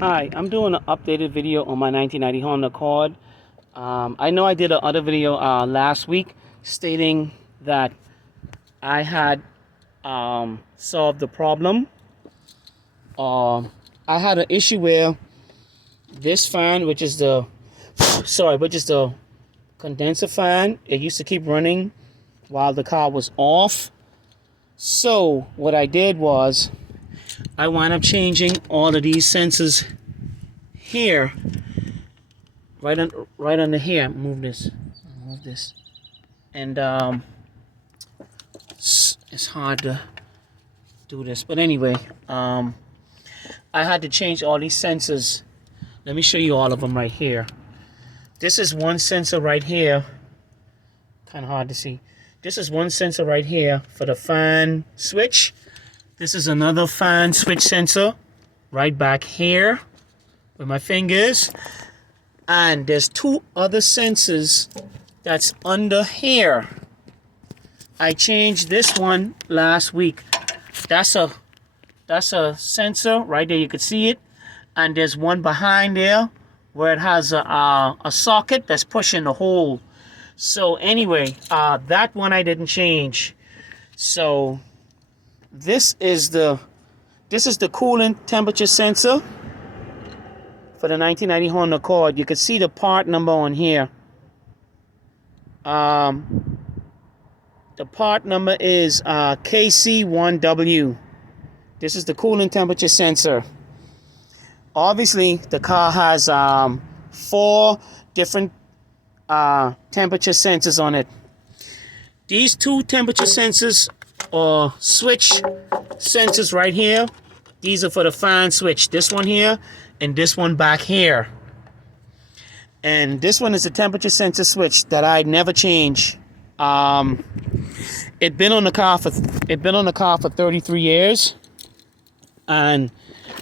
Hi, I'm doing an updated video on my 1990 Honda Accord. I know I did another video last week stating that I had solved the problem. I had an issue where this fan, which is the condenser fan, it used to keep running while the car was off. So what I did was I wound up changing all of these sensors here, right under here. Move this, and it's hard to do this, but anyway, I had to change all these sensors. Let me show you all of them right here. This is one sensor right here, kind of hard to see. This is one sensor right here for the fan switch. This is another fan switch sensor right back here where my fingers. And there's two other sensors that's under here. I changed this one last week. That's a sensor right there, you can see it. And there's one behind there where it has a socket that's pushing the hole. So anyway, that one I didn't change. So this is the coolant temperature sensor for the 1990 Honda Accord. You can see the part number on here. The part number is KC1W. This is the coolant temperature sensor. Obviously, the car has 4 different temperature sensors on it. These 2 temperature sensors or switch sensors right here, these are for the fan switch. This one here and this one back here. And this one is a temperature sensor switch that I never change. It's been on the car for 33 years. And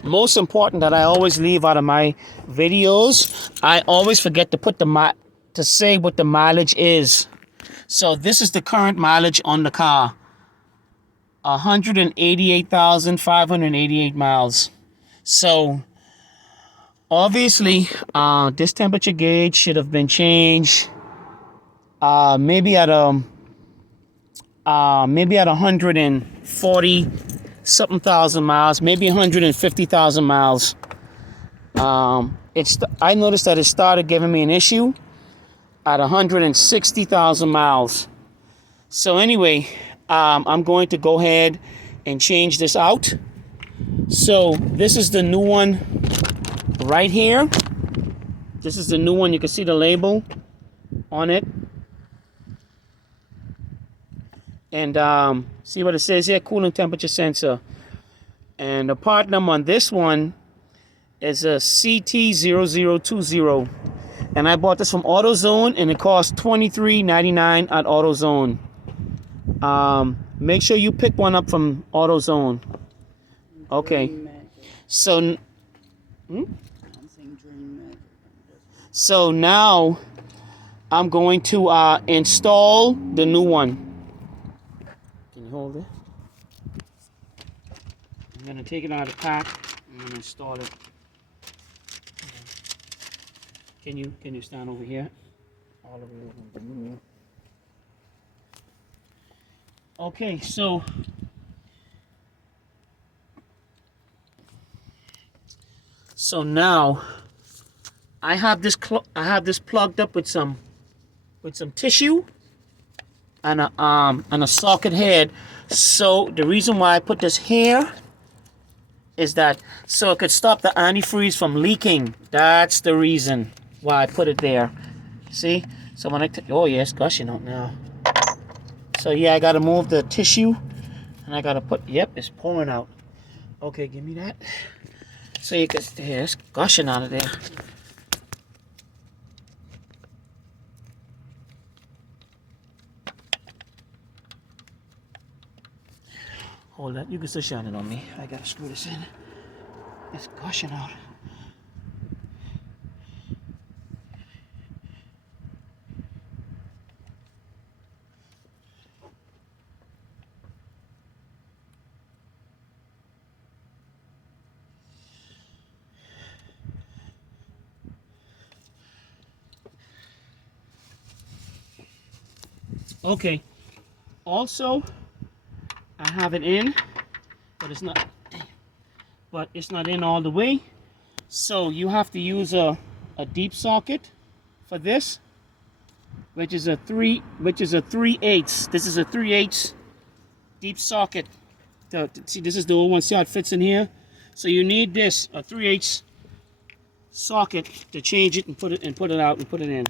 most important that I always leave out of my videos, I always forget to put to say what the mileage is. So this is the current mileage on the car. 188,588 miles. So obviously this temperature gauge should have been changed maybe at 140 something thousand miles, maybe 150,000 miles. I noticed that it started giving me an issue at 160,000 miles. So anyway, I'm going to go ahead and change this out. So this is the new one right here. This is the new one. You can see the label on it. And see what it says here, coolant temperature sensor. And the part number on this one is a CT0020. And I bought this from AutoZone, and it cost $23.99 at AutoZone. Make sure you pick one up from AutoZone. Okay. So, so now I'm going to install the new one. Can you hold it? I'm gonna take it out of the pack. I'm gonna install it. Can you stand over here? All of you. Okay, so now I have this plugged up with some tissue and a socket head. So the reason why I put this here is that so it could stop the antifreeze from leaking. That's the reason why I put it there. See? So when oh yeah, it's gushing out now. So yeah, I gotta move the tissue and I gotta put, yep, it's pouring out. Okay, give me that. So you can, yeah, it's gushing out of there. Hold that, you can still shine it on me. I gotta screw this in. It's gushing out. Okay. Also, I have it in, but it's not in all the way. So you have to use a deep socket for this, which is a 3/8. This is a 3/8 deep socket. See, this is the old one. See how it fits in here? So you need this, a 3/8 socket, to change it and put it out and put it in.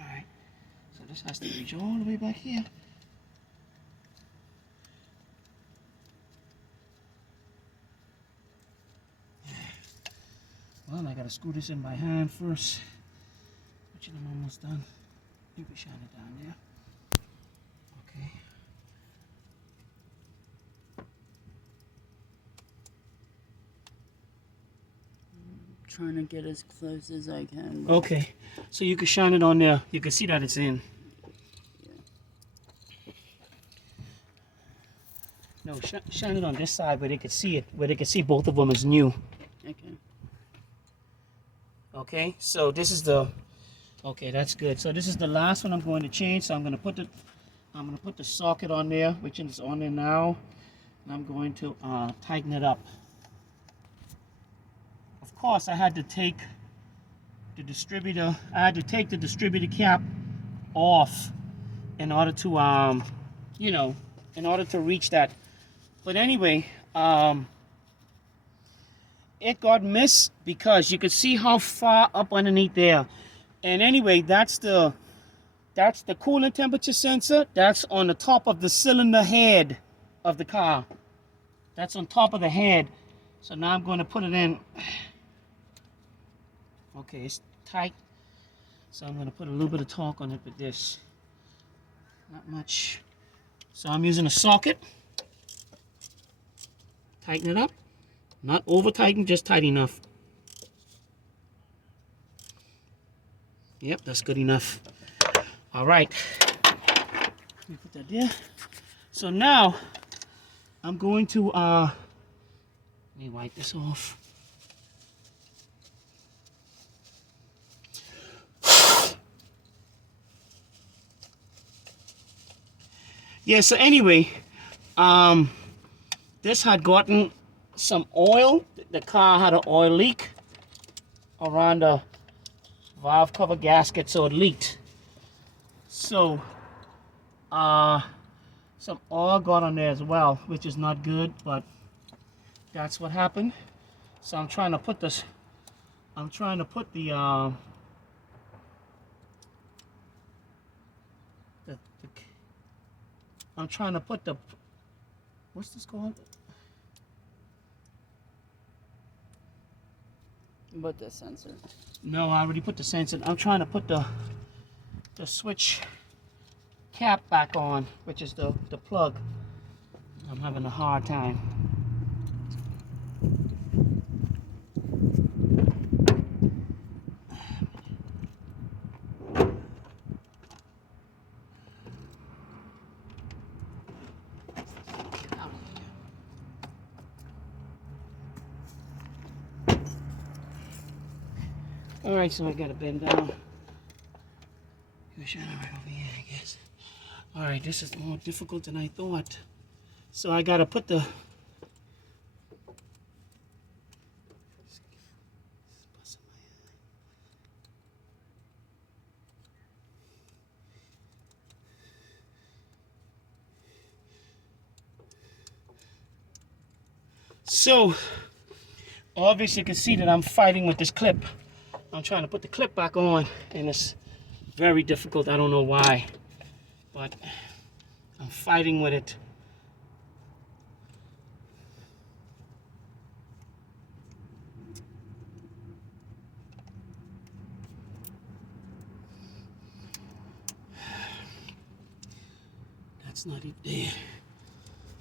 All right. So this has to reach all the way back here. Well, I gotta screw this in by hand first. But I'm almost done. You can shine it down there. Okay. Trying to get as close as I can. Okay, so you can shine it on there. You can see that it's in. Yeah. No, shine it on this side where they could see it, where they could see both of them as new. Okay. Okay, so this is the. Okay, that's good. So this is the last one I'm going to change. So I'm gonna put the socket on there, which is on there now, and I'm going to tighten it up. Of course, I had to take the distributor. I had to take the distributor cap off in order to you know, in order to reach that. But anyway, it got missed because you could see how far up underneath there. And anyway, that's the coolant temperature sensor. That's on the top of the cylinder head of the car. That's on top of the head. So now I'm going to put it in. Okay, it's tight. So I'm going to put a little bit of torque on it with this. Not much. So I'm using a socket. Tighten it up. Not over tighten, just tight enough. Yep, that's good enough. All right. Let me put that there. So now I'm going to let me wipe this off. Yeah, so anyway, this had gotten some oil. The car had an oil leak around the valve cover gasket, so it leaked. So some oil got on there as well, which is not good, but that's what happened. So I'm trying to put the I'm trying to put the what's this called? But the sensor. No, I already put the sensor. I'm trying to put the switch cap back on, which is the plug. I'm having a hard time. All right, so I gotta bend down. Right over here, I guess. All right, this is more difficult than I thought. So I gotta put the So obviously you can see that I'm fighting with this clip. I'm trying to put the clip back on, and it's very difficult. I don't know why, but I'm fighting with it. That's not it there.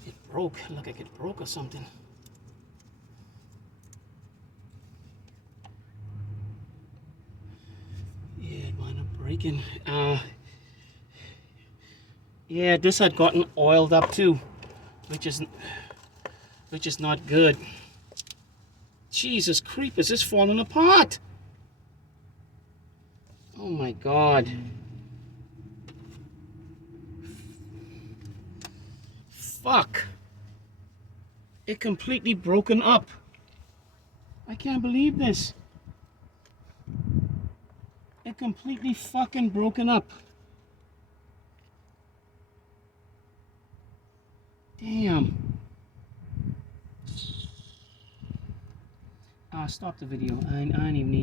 It broke. Look like it broke or something. Yeah, it wound up breaking. Yeah, this had gotten oiled up too, which is not good. Jesus creepers, it's falling apart. Oh my God. Fuck. It completely broken up. I can't believe this. It completely fucking broken up. Damn. Stop the video. I don't even need